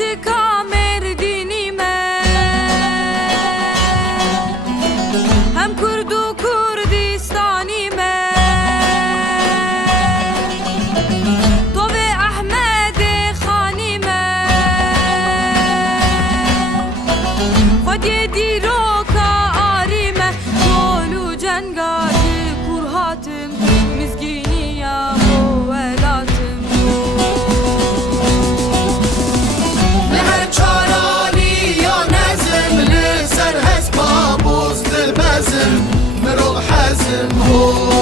بچکا مردینی من هم کرد و کردستانی من تو به احمد خانی من خودی دیرو که آری من دولو جنگاد کرهاتم مزگینیم و ولاتم لهر چارانی یا نزم لسر هست بابوز دل بزم مرو حزم هون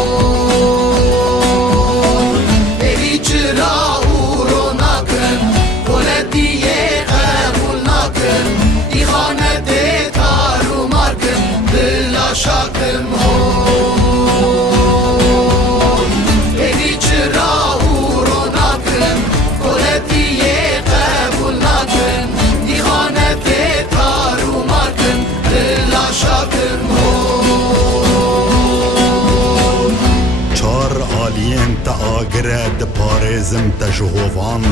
اری چرا او رو نکن ولدیه قبول نکن ای خانه ده تارو مرکن دل عشقم هون اری چرا او رو نکن ولدیه قبول نکن ای خانه ده تارو مرکن دل عشقم هون چار آلین تا آگره د پارزم تا جهوان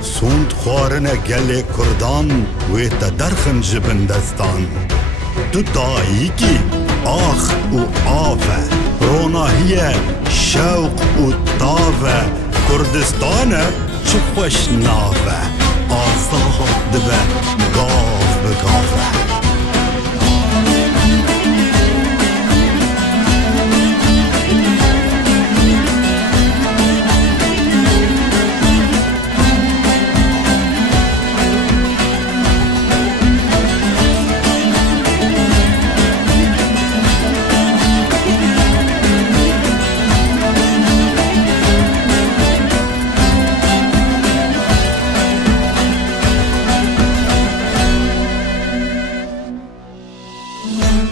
سوند خوارن گل کردان و تا درخن جبن دستان تو دایی آخ و آفه روناهیه شوق و تاوه کردستانه چه خوش نافه آزاد به گاف به گافه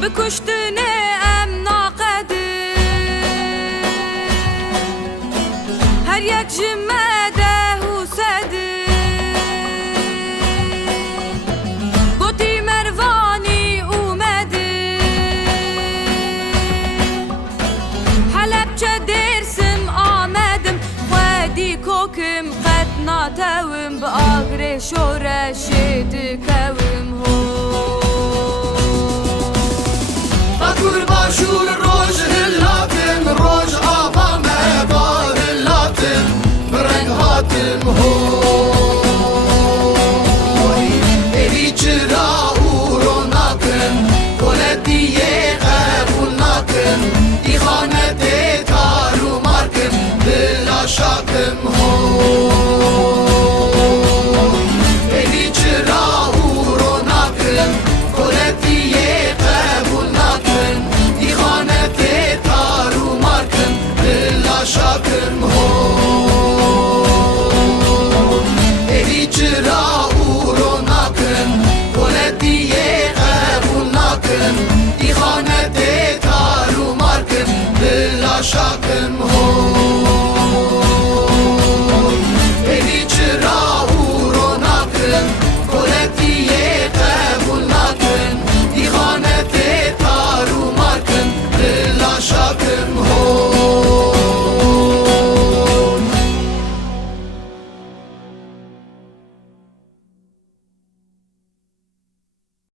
بکشتنه ام ناقده هر یک جمده حسده گوتی مروانی اومده حلب چه درسم آمدم خودی کوکم قد ناتوم به آگره شورش دکوم اکور باشور روز هلاتم روز آوام با هلاتم برنگ هاتم هوی اری چرا او رو نکن ولدیه قبول نکن ای خانه ده تارو مرکن دل عشقم هوی اری چرا او رو نکن ولدیه قبول نکن ای خانه ده تارو مرکن دل عشقم هوی